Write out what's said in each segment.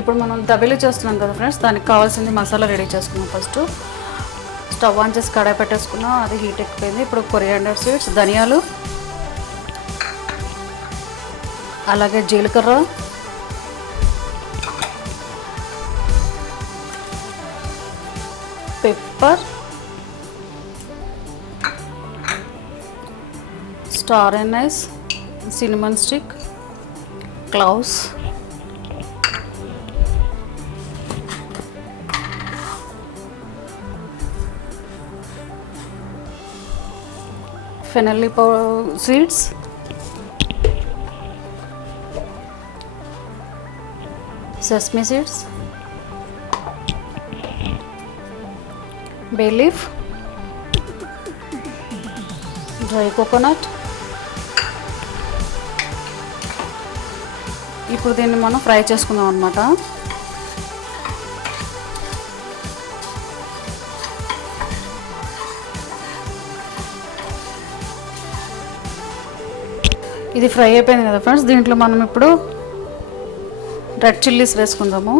ఇప్పుడు మనం దబేలి చేస్తున్నాం కదా ఫ్రెండ్స్, దానికి కావాల్సింది మసాలా రెడీ చేసుకున్నాం. ఫస్ట్ స్టవ్ ఆన్ చేసి కడాయి పెట్టేసుకున్నాం, అది హీట్ ఎక్కిపోయింది. ఇప్పుడు కొరియాండర్ సీడ్స్, ధనియాలు, అలాగే జీలకర్ర, pepper, star anise, cinnamon stick, cloves, fenelly seeds, sesame seeds, bay leaf, dry coconut. ఇప్పుడు దీన్ని మనం ఫ్రై చేసుకుందాం అన్నమాట. ఇది ఫ్రై అయిపోయింది కదా ఫ్రెండ్స్, దీంట్లో మనం ఇప్పుడు రెడ్ చిల్లీస్ వేసుకుందాము.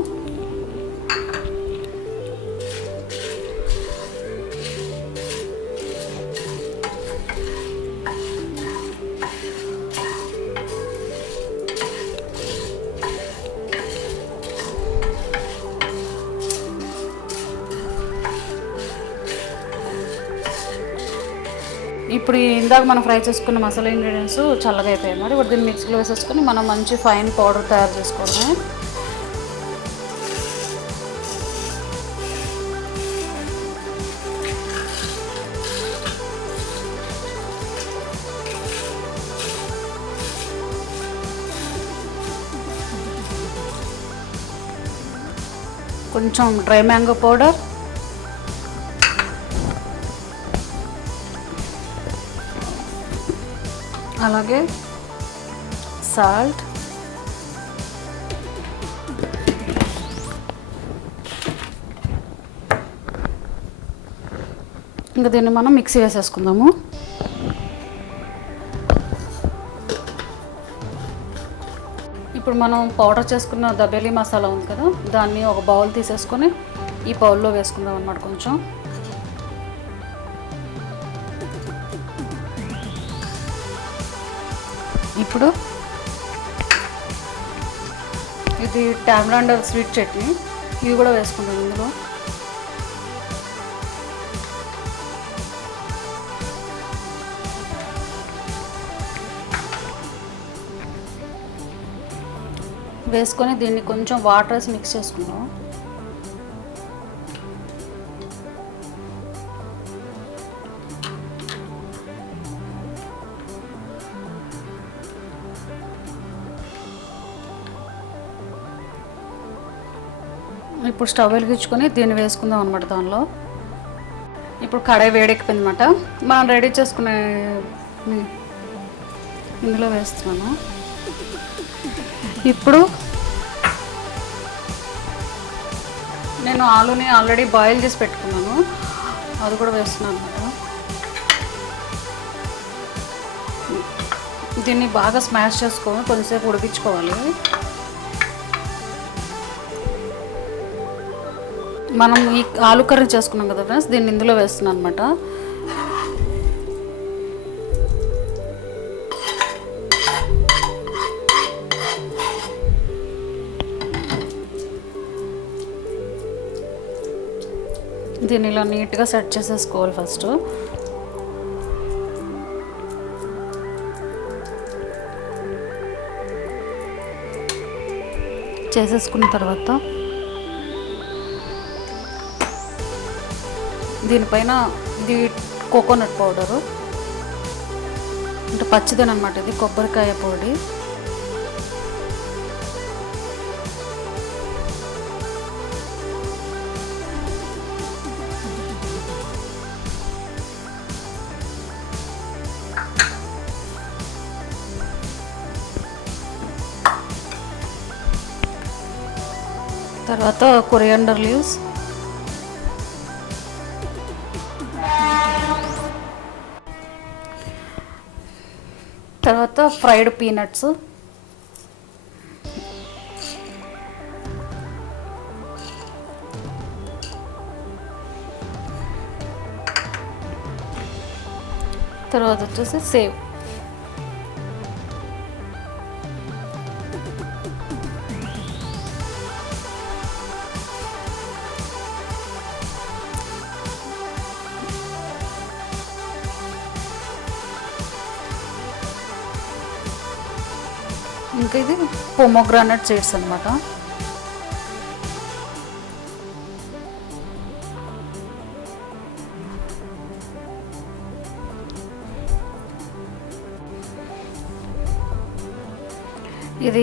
ఇప్పుడు ఇందాక మనం ఫ్రై చేసుకున్న మసాలా ఇంగ్రీడియంట్స్ చల్లగా అయిపోయాయి అన్నమాట. ఇప్పుడు దీన్ని మిక్సీలో వేసేసుకొని మనం మంచి ఫైన్ పౌడర్ తయారు చేసుకోవడమే. కొంచెం డ్రై మ్యాంగో పౌడర్, అలాగే సాల్ట్, ఇంకా దీన్ని మనం మిక్సీ వేసేసుకుందాము. ఇప్పుడు మనం పౌడర్ చేసుకున్న దబేలి మసాలా ఉంది కదా, దాన్ని ఒక బౌల్ తీసేసుకొని ఈ బౌల్లో వేసుకుందాం అన్నమాట. కొంచెం ఇప్పుడు ఇది టామరాండ్ స్వీట్ చట్నీ, ఇవి కూడా వేసుకుందాం ఇందులో. వేసుకొని దీన్ని కొంచెం వాటర్ వేసి మిక్స్ చేసుకుందాం. ఇప్పుడు స్టవ్ వెలిగించుకొని దీన్ని వేసుకుందాం అనమాట. దానిలో ఇప్పుడు కడాయి వేడెక్కిపోయింది అనమాట. మనం రెడీ చేసుకునే ఇందులో వేస్తున్నాను. ఇప్పుడు నేను ఆలూని ఆల్రెడీ బాయిల్ చేసి పెట్టుకున్నాను, అది కూడా వేస్తున్నాను అనమాట. దీన్ని బాగా స్మాష్ చేసుకోవాలి, కొద్దిసేపు ఉడికించుకోవాలి. మనం ఈ ఆలు కర్రీ చేసుకున్నాం కదా ఫ్రెండ్స్, దీన్ని ఇందులో వేస్తున్నాను అనమాట. దీన్ని ఇలా నీట్గా సెట్ చేసేసుకోవాలి ఫస్ట్. చేసేసుకున్న తర్వాత దీనిపైన ఇది కోకోనట్ పౌడరు, అంటే పచ్చిదనమాట, ఇది కొబ్బరికాయ పొడి. తర్వాత కొరియాండర్ లీవ్స్, తర్వాత ఫ్రైడ్ పీనట్స్, తర్వాత వచ్చేసి సేవ్. ఇంకా ఇది పొమోగ్రానైట్ సీడ్స్ అనమాట. ఇది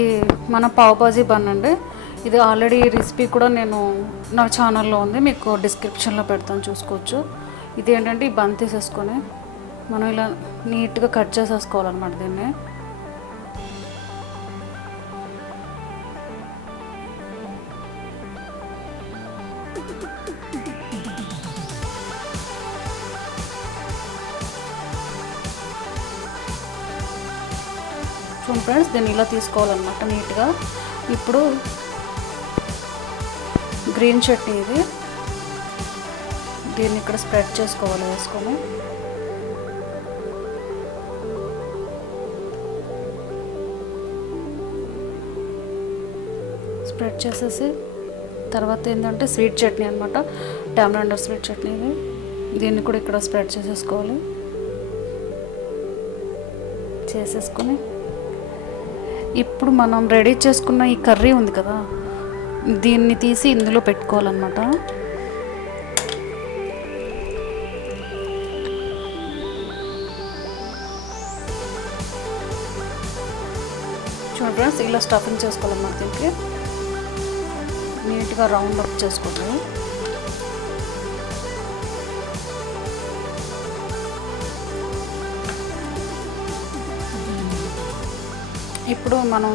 మన పావ్ బాజీ బన్ అండి. ఇది ఆల్రెడీ రెసిపీ కూడా నేను నా ఛానల్లో ఉంది, మీకు డిస్క్రిప్షన్లో పెడతాను, చూసుకోవచ్చు. ఇది ఏంటంటే ఈ బన్ తీసేసుకొని మనం ఇలా నీట్గా కట్ చేసేసుకోవాలన్నమాట దీన్ని. ఫ్రెండ్స్ దీన్ని ఇలా తీసుకోవాలన్నమాట నీట్గా. ఇప్పుడు గ్రీన్ చట్నీ ఇది, దీన్ని ఇక్కడ స్ప్రెడ్ చేసుకోవాలి వేసుకొని. స్ప్రెడ్ చేసేసి తర్వాత ఏంటంటే స్వీట్ చట్నీ అనమాట, టామరిండ్ స్వీట్ చట్నీ ఇది, దీన్ని కూడా ఇక్కడ స్ప్రెడ్ చేసేసుకోవాలి. చేసేసుకొని ఇప్పుడు మనం రెడీ చేసుకున్న ఈ కర్రీ ఉంది కదా, దీన్ని తీసి ఇందులో పెట్టుకోవాలన్నమాట. చూడండి ఫ్రెండ్స్, ఇలా స్టఫింగ్ చేసుకోవాలన్నమాట. దీనికి నీట్గా రౌండ్ అప్ చేసుకోవాలి. ఇప్పుడు మనం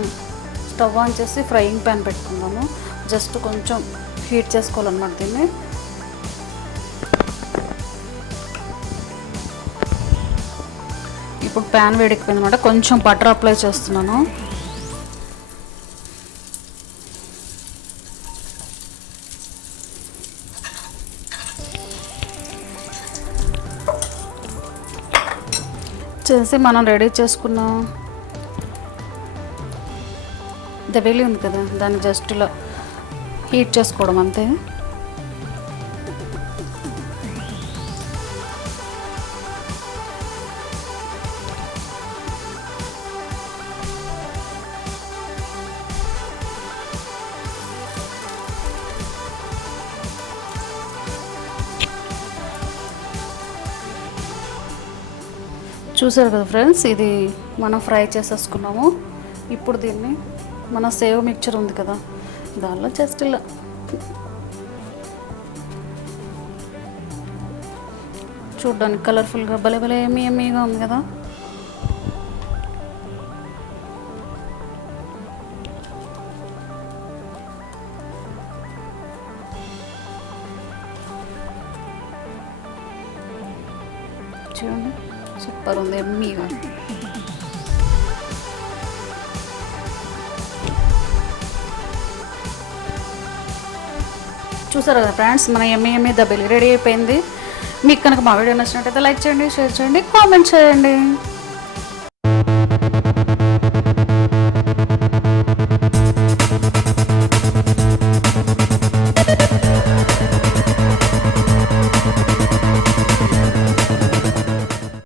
స్టవ్ ఆన్ చేసి ఫ్రైయింగ్ ప్యాన్ పెట్టుకుందాము. జస్ట్ కొంచెం హీట్ చేసుకోవాలన్నమాట దీన్ని. ఇప్పుడు ప్యాన్ వేడెక్కిపోయింది అనమాట, కొంచెం బటర్ అప్లై చేస్తున్నాను. చేసి మనం రెడీ చేసుకున్న దబేలి ఉంది కదా, దాన్ని జస్ట్ ఇలా హీట్ చేసుకోవడం అంతే. చూసారు కదా ఫ్రెండ్స్, ఇది మనం ఫ్రై చేసేసుకున్నాము. ఇప్పుడు దీన్ని మన సేవ్ మిక్చర్ ఉంది కదా, దానిలో జస్ట్ ఇలా చూడ్డానికి కలర్ఫుల్గా భలే భలే ఎమ్మీగా ఉంది కదా. చూడండి సూపర్ ఉంది, ఎమ్మీగా. చూసారు కదా ఫ్రెండ్స్, మన ఎమ్మీ దబేలి రెడీ అయిపోయింది. మీకు కనుక మా వీడియో నచ్చినట్టయితే లైక్ చేయండి, షేర్ చేయండి, కామెంట్ చేయండి.